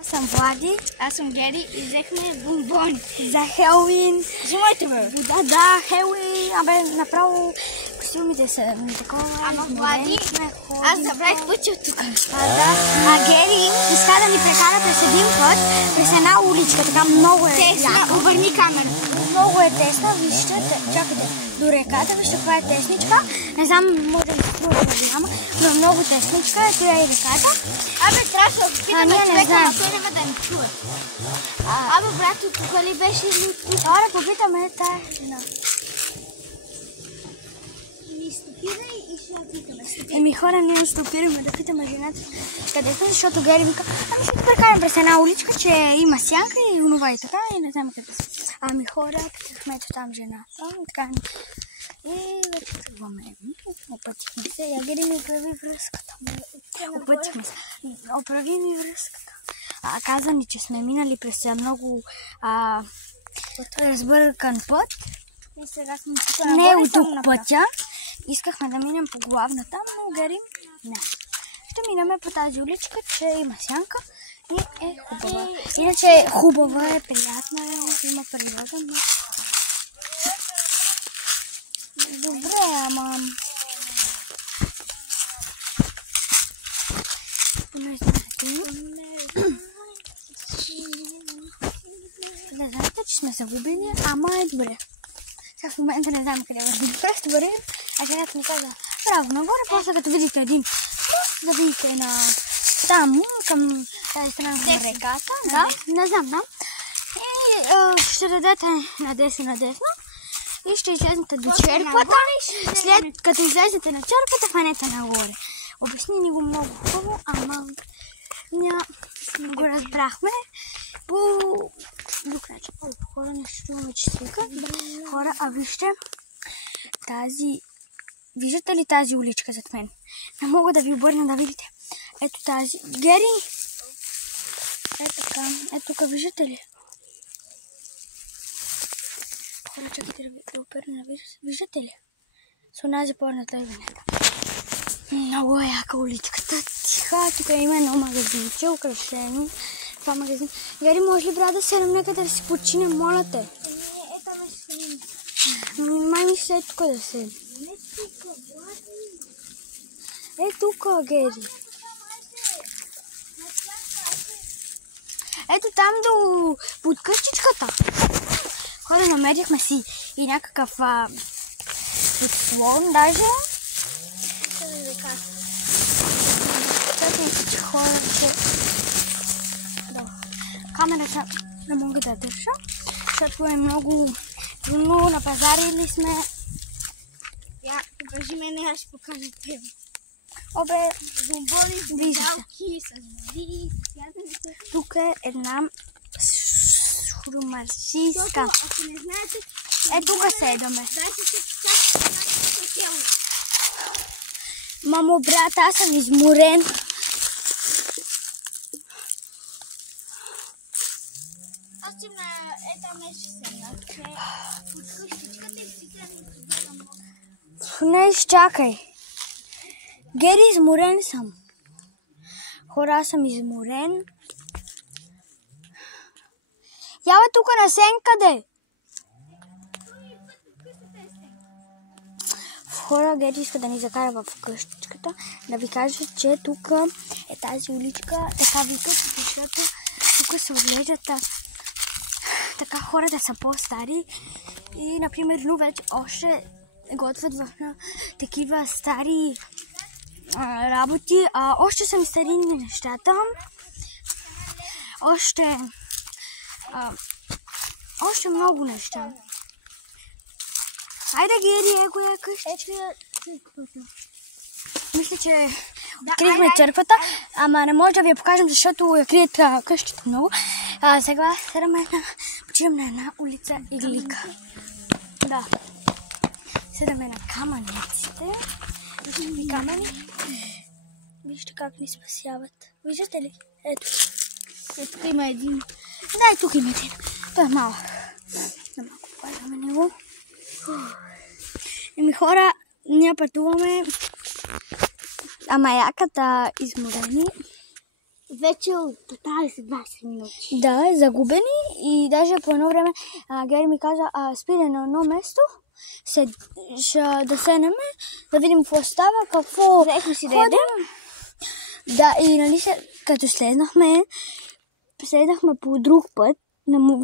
Аз съм Влади. Аз съм Гери и взехме бомбони. За Хелуин. Взимайте, бе. Да, Хелуин. Абе, направо костюмите са такова. Ама Влади, аз забравих пътя от тук. А Гери иска да ни прекара през един път, през една уличка. Така много е тесна. Обърни камерата. Много е тесна. Вижте, чакайте. До реката, вижте каква е тесничка. Не знам, може да се струва голяма, но е много тесничка. Ето е и реката. Абе, трябва да питаме човека, знаем. но той няма да ни чува. Абе, брато, тук ли беше ли? Добре, попитаме тая жена. Ни стопирай и ще отвикаме. Еми хора, ние стопираме да питаме жената къде сме, защото Гери вика, ами ще прекарам през една уличка, че има сянка и онова и така и не знам къде сме. Ами хора, питахме ето там жената, така и вече тръгваме. Опътихме се, я Гери ми оправи връзката. Опътихме се, оправи ми връзката. Каза ни, че сме минали през много разбъркан път. И сега сме Не е от тук пътя. Искахме да минем по главната, но Гери не. Ще минаме по тази уличка, че има сянка и е хубава. Иначе хубава е, приятна е, има природа, но... Добре, ама... Не знаете. Не знаете, че сме загубени, ама е добре. Сега в момента не знам къде вървим. Просто вървим, а жената ми каза право нагоре, после като видите един път, да видите на там, към тази страна на реката. Да, не знам, да. И ще дадете надесно и ще излезете до черквата. След като излезете на черквата, хванете нагоре. Обясни ни го много хубаво, ама го разбрахме по друг начин. Хора, нещо чуваме, че свика. Хора, а вижте тази... Виждате ли тази уличка зад мен? Не мога да ви обърна да видите. Ето тази. Гери! Ето така. Ето тук, виждате ли? Хора, чакайте да обърна. Виждате ли? С онази порната винета. Много е яка уличката. Тиха, тук има едно магазинче, украшено. Това магазин. Гери, може ли брат да седнем някъде да си починем, моля те? Май ми се е тук да седнем. Е тук, Гери. Ето там до под къщичката. Хора, намерихме си и някакъв подслон даже. Чакайте, че хора, че... Камерата не мога да държа, защото е много трудно, на пазари ли сме. Я, покажи мене, аз ще покажа тебе. Обе, бомбони, бомбалки, с води, тук е една шурмарсийска. Ако не знаете... Е, тук седаме. Дайте се как Мамо, брат, аз съм изморен. Аз съм на ета месеца. Под къщичката и си гледам. Не, изчакай. Гери, изморен съм. Хора, аз съм изморен. Ява тук на сенкъде. Хора, Гери иска да ни закара в къщичката. Да ви кажа, че тук е тази уличка. Така викат, защото тук се отглеждат така хората са по-стари. И, например, вече още готвят в такива стари работи. Още са ми старинни нещата. Още много неща. Айде, Гери, коя къщичка? Мисля, че открихме черквата, ама не може да ви я покажем, защото я крият къщите много. Сега почиваме на една улица Иглика. Да. Седаме на камъниците. Камъни. Вижте как ни спасяват. Виждате ли? Ето. Тук има един. Да, и тук има един. Той е малък. Да малко покажаме него. Еми хора, ние пътуваме. Ама яката изморени. вече от 15-20 минути. Да, загубени и даже по едно време Гери ми каза, спиде на едно место, да седнеме, да видим какво става, какво взехме си да ядем. Да, и нали като следнахме по друг път,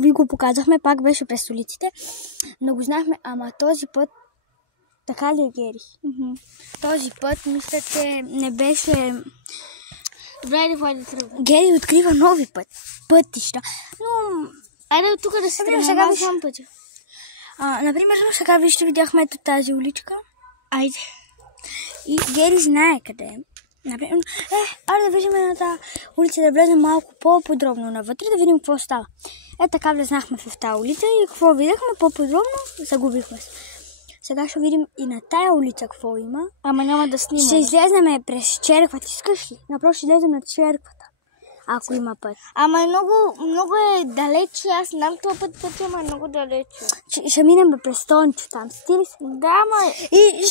ви го показахме, пак беше през столиците, но го знахме, ама този път, така ли е, Гери? Този път, мисля, че не беше... Добре, да тръгвам. Гери открива нови пътища, но... Айде от тук да се тръгнем, сега аз знам пътя. Например, сега вижте, видяхме ето тази уличка. Айде. И Гери знае къде е. Например, айде да видим на тази улица, да влезем малко по-подробно навътре, да видим какво става. Така влезнахме в тази улица и какво видяхме по-подробно, загубихме се. Сега ще видим и на тая улица какво има. Ама няма да снимаме. Ще излезнем през черквата. Искаш ли? Напроче ще излезем на черквата, ако има път. Ама е много е далече. Аз знам това път, ама е много далече. Ще минем през Тончо там. Стили се? Да, ама... И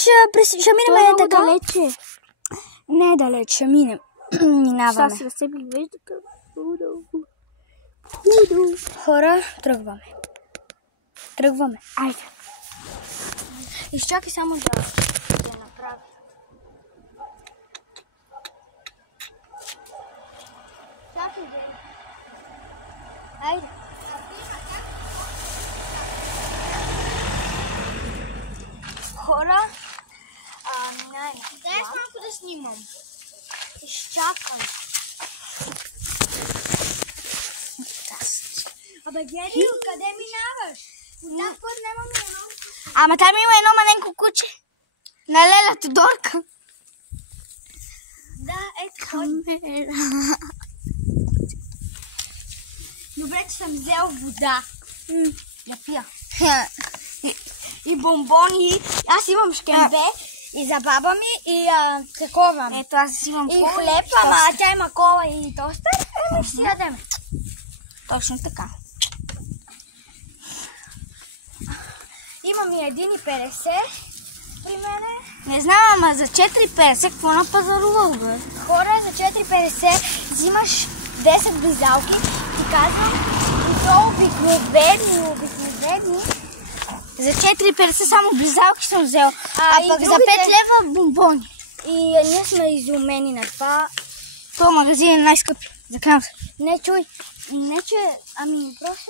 ще минем много така. далече. Не е далеч, ще минем. Минаваме. Сега се виждате. Хора, тръгваме. Айде. Изчакай само да я направя. Айде. Хора, минай. Дай малко да снимам. Изчакай. Абе, Гери, къде минаваш? От път нямаме едно. Ама там има едно маленко куче. На Леля Тодорка. Да, ето ходи. Добре, че съм взел вода. Я пия. И бомбони. Аз имам шкембе. И за баба ми, и такова. Ето, аз имам и кола. хлеб, ама тя има кола и тостер. Ще си ядем. Точно така. Имам и 1,50 при мене. Не знам, ама за 4,50 какво напазарувал, бе? Хора, за 4,50 взимаш 10 близалки. Ти казвам, и то обикновени. За 4,50 само близалки съм взел. А пък другите... за 5 лева бомбони. И ние сме изумени на това. Това магазин е най-скъпи. Закрям се. Не, чуй. Не, че... Ами, просто...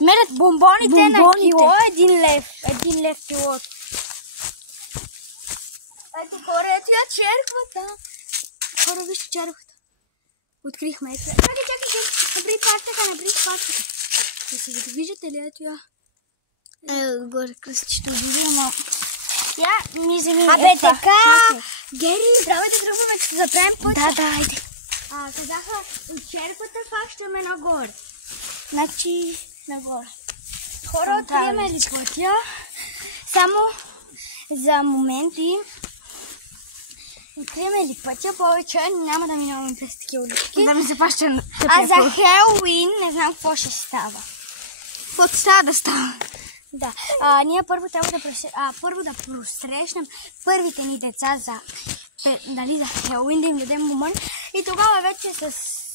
Мерят бомбоните на кило 1 лев. 1 лев килото. Ето хора, ето я черквата. Хора, вижте черквата. Открихме. Ето. Чакай. Направи пак така. Да си виждате ли, ето я. Горе кръстичето дори, ама... Я ми вземи. Абе, така! Гери, трябва да тръгваме, като заправим пътя. Да, айде. Казаха, от черквата фащаме нагоре. Значи, нагоре. Хора, откриеме ли пътя? Само за моменти. Откриеме ли пътя, повече няма да минаваме през такива улички. Да ми се паща. А за Хелоуин не знам какво ще става. Каквото става да става. Да. Ние първо трябва да посрещнем първите ни деца за Хелоуин, да им дадем бомбони. И тогава вече с...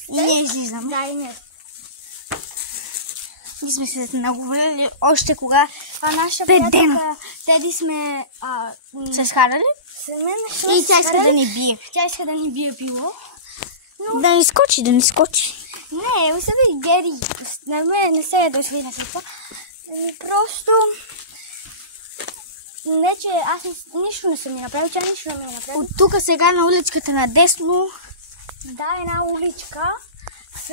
Ние излизаме. Да, и ние. Ние сме се наговорили още кога. Нашата приятелка Теди сме... Се скарали? И тя иска да ни бие. Тя иска да ни бие пило. Но... Да ни скочи. Не, остави Гери. Не се ядосви на това. Просто... Не, че аз нищо не съм ми направил, тя нищо не ми е направил. От тук сега на уличката надесно. Да, една уличка с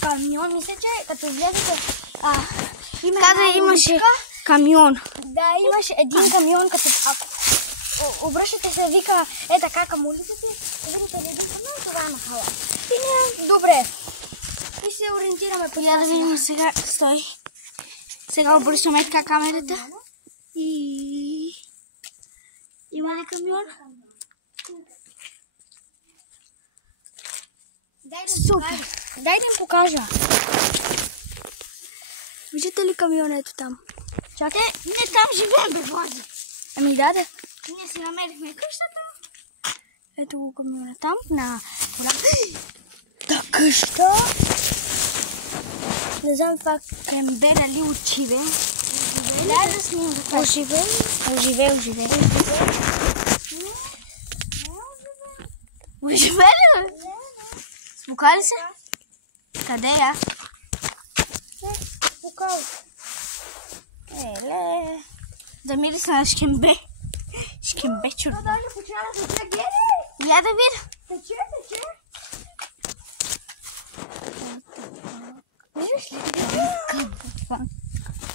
камион. Мисля, че като излезете... Имаше камион. Да, имаше един камион, като... Обръщате се, вика така към улицата и видите ли един камион, това е махала. И ние, добре. И се ориентираме по Я да видим сега. Стой. Сега обръщаме така камерата. И... Има ли камион? Супер. Дай да им покажа. Виждате ли камионето там? Чакай. Не, там живеем, бе, Влади. Ами да. Ние си намерихме къщата. Ето го камиона там, на да къща. Не знам това кембе, нали отживе. Дай да снимам да кажа. Оживе. Оживе ли? Спука ли се? Къде я? Спукал. Еле. Да мириса на шкембе. Шкембе чудо. Даже почва да се гери. Я да видя. Тече. Виждаш ли?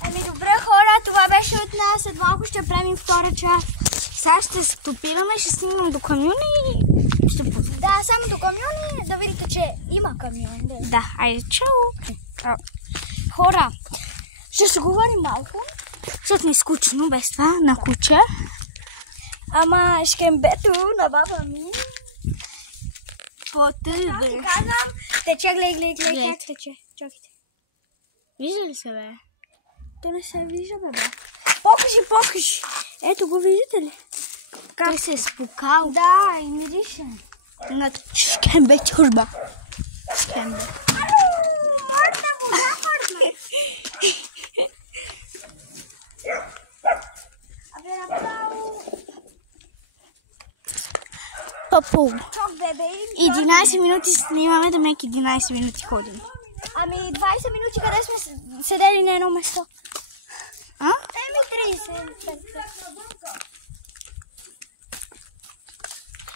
Ами добре хора, това беше от нас. След малко ще правим втора част. Сега ще стопираме, ще стигнем до камиона и ще пуснем. Да, само до камиони, да видите, че има камион. Да, айде, чао. Хора, ще се говорим малко, защото ми е скучно без това на куче. Ама шкембето на баба ми. По-тъбе. Ти казвам, тече, гледай как тече. Чакайте. Вижда ли се, бе? То не се вижда, бе. Покажи. Ето го, виждате ли? Той се е спукал. Да, и мирише. На шкембе чурба. Шкембе. Абе, направо. Папу. Чок, бебе. 11 минути снимаме, да мек 11 минути ходим. Ами 20 минути къде сме седели на едно место. А? Еми 30.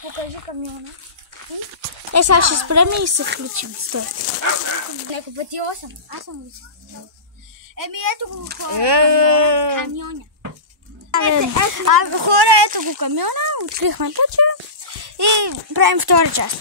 Покажи камиона. Сега ще спрем и се включим. Стой. Леко пъти 8. Аз съм го. Еми ето го хора. Камиона. Хора, ето го камиона, открихме пътя и правим втора част.